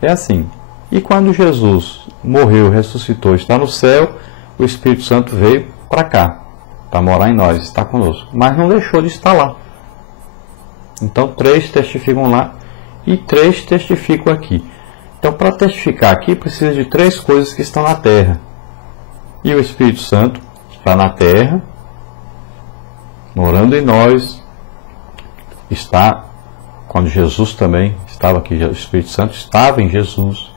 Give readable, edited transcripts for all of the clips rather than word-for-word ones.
É assim. E quando Jesus morreu, ressuscitou, está no céu, o Espírito Santo veio para cá, para morar em nós, está conosco. Mas não deixou de estar lá. Então 3 testificam lá e 3 testificam aqui. Então, para testificar aqui, precisa de 3 coisas que estão na terra. E o Espírito Santo está na terra, morando em nós. Está, quando Jesus também estava aqui, o Espírito Santo estava em Jesus.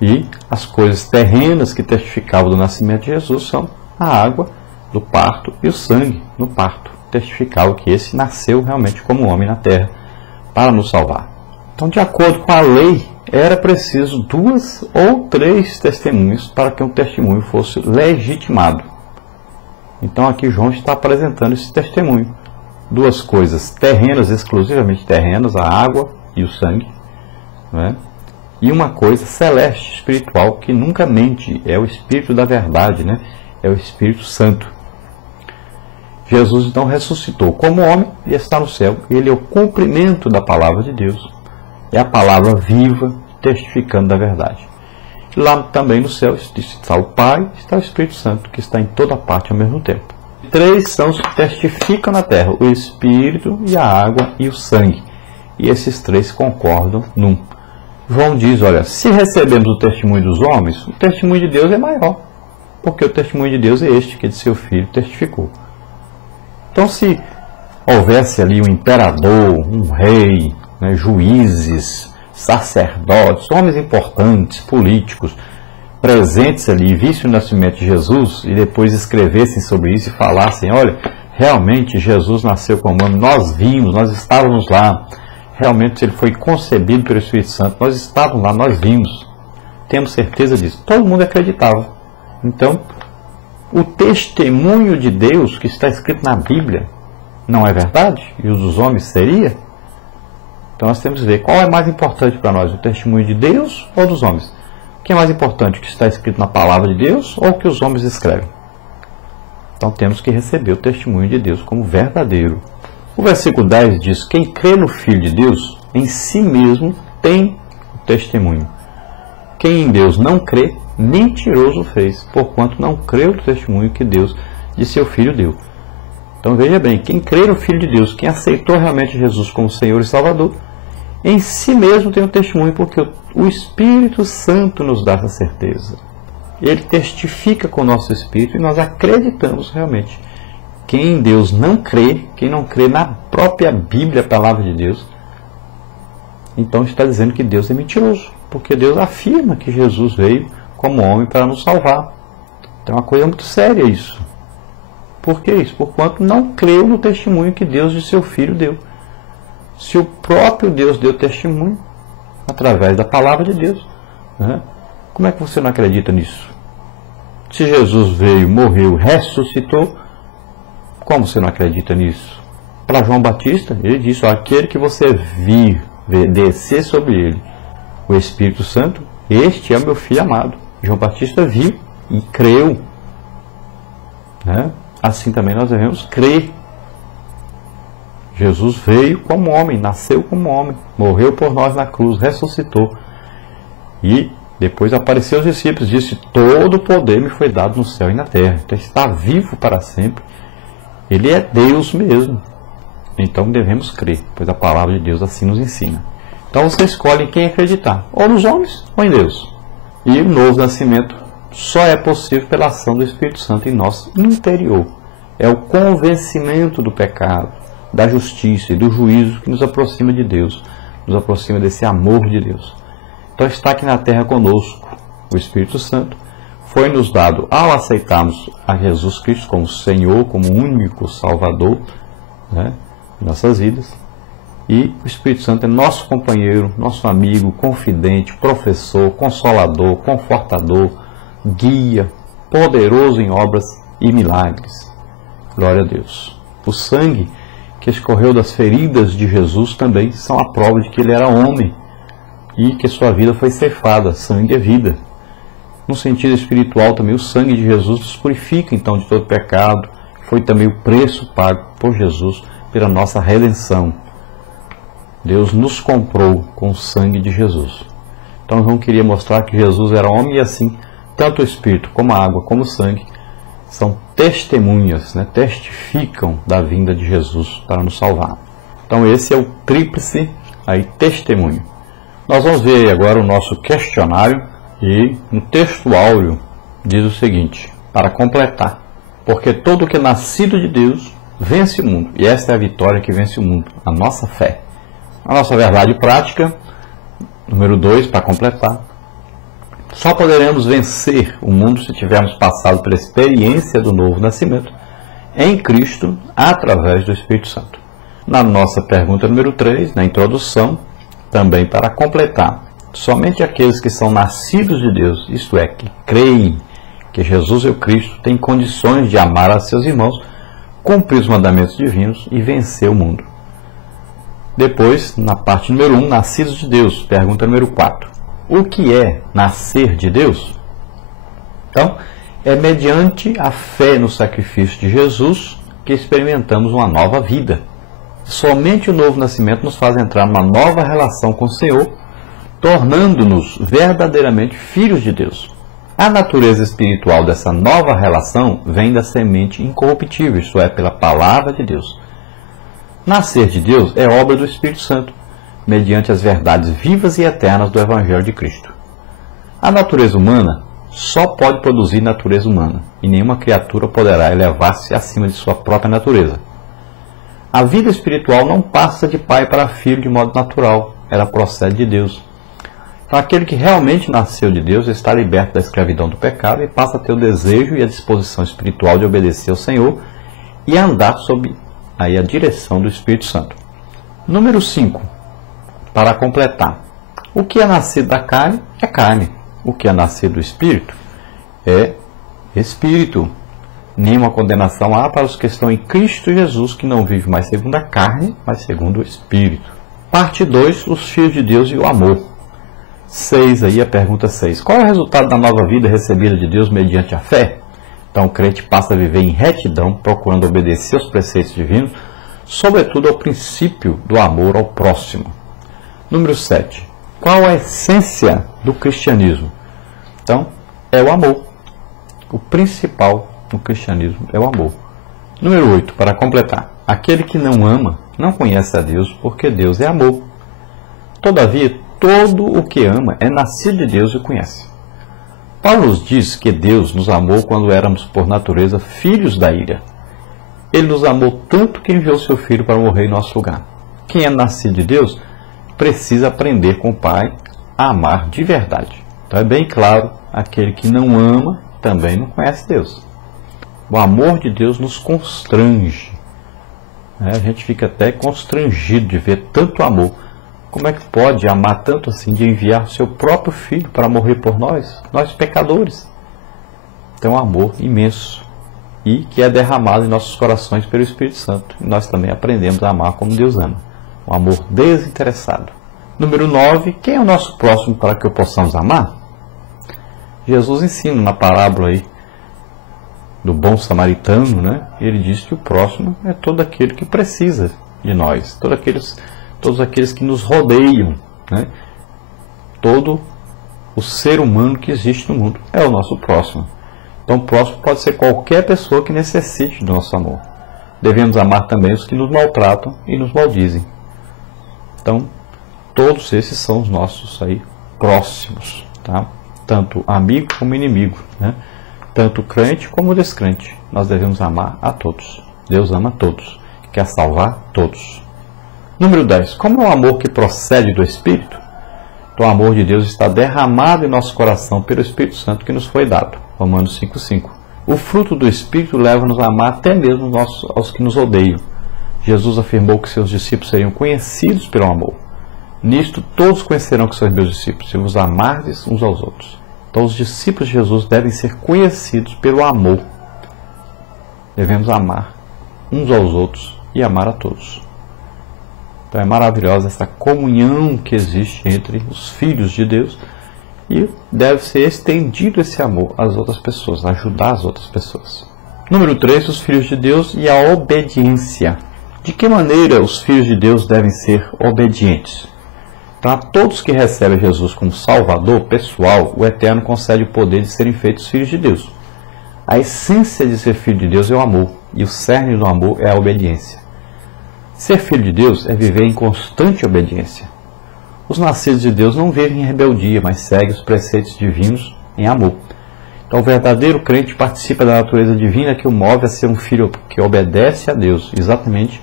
E as coisas terrenas que testificavam do nascimento de Jesus são a água do parto e o sangue no parto. Testificavam que esse nasceu realmente como homem na terra para nos salvar. Então, de acordo com a lei, era preciso 2 ou 3 testemunhos para que um testemunho fosse legitimado. Então aqui João está apresentando esse testemunho. 2 coisas terrenas, exclusivamente terrenas, a água e o sangue, né? E uma coisa celeste, espiritual, que nunca mente, é o Espírito da verdade, né? É o Espírito Santo. Jesus então ressuscitou como homem e está no céu. Ele é o cumprimento da palavra de Deus. É a palavra viva, testificando da verdade. E lá também no céu está o Pai, está o Espírito Santo, que está em toda parte ao mesmo tempo. 3 são os que testificam na terra, o Espírito e a água e o sangue. E esses 3 concordam num. João diz, olha, se recebemos o testemunho dos homens, o testemunho de Deus é maior. Porque o testemunho de Deus é este, que de seu Filho testificou. Então, se houvesse ali um imperador, um rei, né, juízes, sacerdotes, homens importantes, políticos, presentes ali, vissem o nascimento de Jesus e depois escrevessem sobre isso e falassem, olha, realmente Jesus nasceu como homem, nós vimos, nós estávamos lá, realmente ele foi concebido pelo Espírito Santo, nós estávamos lá, nós vimos, temos certeza disso. Todo mundo acreditava. Então, o testemunho de Deus que está escrito na Bíblia não é verdade? E os dos homens seria? Então nós temos que ver qual é mais importante para nós, o testemunho de Deus ou dos homens? O que é mais importante, o que está escrito na palavra de Deus ou o que os homens escrevem? Então temos que receber o testemunho de Deus como verdadeiro. O versículo 10 diz, quem crê no Filho de Deus, em si mesmo tem o testemunho. Quem em Deus não crê, mentiroso fez, porquanto não creu no testemunho que Deus de seu Filho deu. Então veja bem, quem crê no Filho de Deus, quem aceitou realmente Jesus como Senhor e Salvador, em si mesmo tem um testemunho, porque o Espírito Santo nos dá essa certeza. Ele testifica com o nosso espírito e nós acreditamos realmente. Quem em Deus não crê, quem não crê na própria Bíblia, a palavra de Deus, então está dizendo que Deus é mentiroso, porque Deus afirma que Jesus veio como homem para nos salvar. Então é uma coisa muito séria isso. Por que isso? Porquanto não creu no testemunho que Deus de seu Filho deu. Se o próprio Deus deu testemunho, através da palavra de Deus, né? Como é que você não acredita nisso? Se Jesus veio, morreu, ressuscitou, como você não acredita nisso? Para João Batista, ele disse, aquele que você vir descer sobre ele, o Espírito Santo, este é o meu Filho amado. João Batista viu e creu, né? Assim também nós devemos crer. Jesus veio como homem, nasceu como homem, morreu por nós na cruz, ressuscitou. E depois apareceu aos discípulos e disse, todo o poder me foi dado no céu e na terra. Então está vivo para sempre. Ele é Deus mesmo. Então devemos crer, pois a palavra de Deus assim nos ensina. Então você escolhe em quem acreditar, ou nos homens ou em Deus. E o novo nascimento só é possível pela ação do Espírito Santo em nosso interior. É o convencimento do pecado, da justiça e do juízo que nos aproxima de Deus, nos aproxima desse amor de Deus. Então está aqui na terra conosco. O Espírito Santo foi nos dado ao aceitarmos a Jesus Cristo como Senhor, como único Salvador, né, em nossas vidas. E o Espírito Santo é nosso companheiro, nosso amigo, confidente, professor, consolador, confortador, guia, poderoso em obras e milagres. Glória a Deus. O sangue que escorreu das feridas de Jesus também são a prova de que ele era homem e que sua vida foi ceifada. Sangue é vida. No sentido espiritual também, o sangue de Jesus nos purifica então de todo pecado. Foi também o preço pago por Jesus pela nossa redenção. Deus nos comprou com o sangue de Jesus. Então João queria mostrar que Jesus era homem e assim, tanto o Espírito como a água como o sangue são testemunhas, né? Testificam da vinda de Jesus para nos salvar. Então esse é o tríplice aí, testemunho. Nós vamos ver agora o nosso questionário e no texto áureo diz o seguinte, para completar: porque todo que é nascido de Deus vence o mundo, e esta é a vitória que vence o mundo, a nossa fé. A nossa verdade prática, número 2, para completar: só poderemos vencer o mundo se tivermos passado pela experiência do novo nascimento em Cristo, através do Espírito Santo. Na nossa pergunta número 3, na introdução, também para completar: somente aqueles que são nascidos de Deus, isto é, que creem que Jesus é o Cristo, têm condições de amar a seus irmãos, cumprir os mandamentos divinos e vencer o mundo. Depois, na parte número 1, nascidos de Deus, pergunta número 4. O que é nascer de Deus? Então, é mediante a fé no sacrifício de Jesus que experimentamos uma nova vida. Somente o novo nascimento nos faz entrar numa nova relação com o Senhor, tornando-nos verdadeiramente filhos de Deus. A natureza espiritual dessa nova relação vem da semente incorruptível, isto é, pela palavra de Deus. Nascer de Deus é obra do Espírito Santo, mediante as verdades vivas e eternas do Evangelho de Cristo. A natureza humana só pode produzir natureza humana, e nenhuma criatura poderá elevar-se acima de sua própria natureza. A vida espiritual não passa de pai para filho de modo natural, ela procede de Deus. Então, aquele que realmente nasceu de Deus está liberto da escravidão do pecado e passa a ter o desejo e a disposição espiritual de obedecer ao Senhor e andar sob aí a direção do Espírito Santo. Número 5. Para completar: o que é nascido da carne é carne, o que é nascido do Espírito é Espírito. Nenhuma condenação há para os que estão em Cristo Jesus, que não vivem mais segundo a carne, mas segundo o Espírito. Parte 2, os filhos de Deus e o amor. 6, aí a pergunta 6. Qual é o resultado da nova vida recebida de Deus mediante a fé? Então o crente passa a viver em retidão, procurando obedecer aos preceitos divinos, sobretudo ao princípio do amor ao próximo. Número 7. Qual a essência do cristianismo? Então, é o amor. O principal no cristianismo é o amor. Número 8, para completar: aquele que não ama não conhece a Deus, porque Deus é amor. Todavia, todo o que ama é nascido de Deus e o conhece. Paulo nos diz que Deus nos amou quando éramos, por natureza, filhos da ira. Ele nos amou tanto que enviou seu Filho para morrer em nosso lugar. Quem é nascido de Deus precisa aprender com o Pai a amar de verdade. Então é bem claro, aquele que não ama também não conhece Deus. O amor de Deus nos constrange. A gente fica até constrangido de ver tanto amor. Como é que pode amar tanto assim, de enviar seu próprio Filho para morrer por nós, nós pecadores? Então, um amor imenso e que é derramado em nossos corações pelo Espírito Santo. E nós também aprendemos a amar como Deus ama. Um amor desinteressado. Número 9. Quem é o nosso próximo para que o possamos amar? Jesus ensina na parábola aí do bom samaritano, né? Ele diz que o próximo é todo aquele que precisa de nós, todos aqueles que nos rodeiam, né? Todo o ser humano que existe no mundo é o nosso próximo. Então o próximo pode ser qualquer pessoa que necessite do nosso amor. Devemos amar também os que nos maltratam e nos maldizem. Então todos esses são os nossos aí próximos, tá? Tanto amigo como inimigo, né? Tanto crente como descrente. Nós devemos amar a todos. Deus ama a todos, quer salvar todos. Número 10. Como é o amor que procede do Espírito? Então o amor de Deus está derramado em nosso coração pelo Espírito Santo que nos foi dado. Romanos 5,5. O fruto do Espírito leva-nos a amar até mesmo aos que nos odeiam. Jesus afirmou que seus discípulos seriam conhecidos pelo amor. Nisto todos conhecerão que sois meus discípulos, se vos amardes uns aos outros. Então os discípulos de Jesus devem ser conhecidos pelo amor. Devemos amar uns aos outros e amar a todos. Então é maravilhosa essa comunhão que existe entre os filhos de Deus e deve ser estendido esse amor às outras pessoas, ajudar as outras pessoas. Número 3, os filhos de Deus e a obediência. De que maneira os filhos de Deus devem ser obedientes? Então, a todos que recebem Jesus como Salvador pessoal, o Eterno concede o poder de serem feitos filhos de Deus. A essência de ser filho de Deus é o amor, e o cerne do amor é a obediência. Ser filho de Deus é viver em constante obediência. Os nascidos de Deus não vivem em rebeldia, mas seguem os preceitos divinos em amor. Então, o verdadeiro crente participa da natureza divina que o move a ser um filho que obedece a Deus, exatamente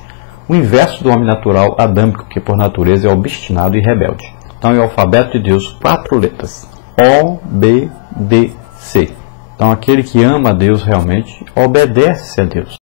o inverso do homem natural adâmico, que por natureza é obstinado e rebelde. Então, é o alfabeto de Deus, 4 letras: O, B, D, C. Então, aquele que ama a Deus realmente obedece a Deus.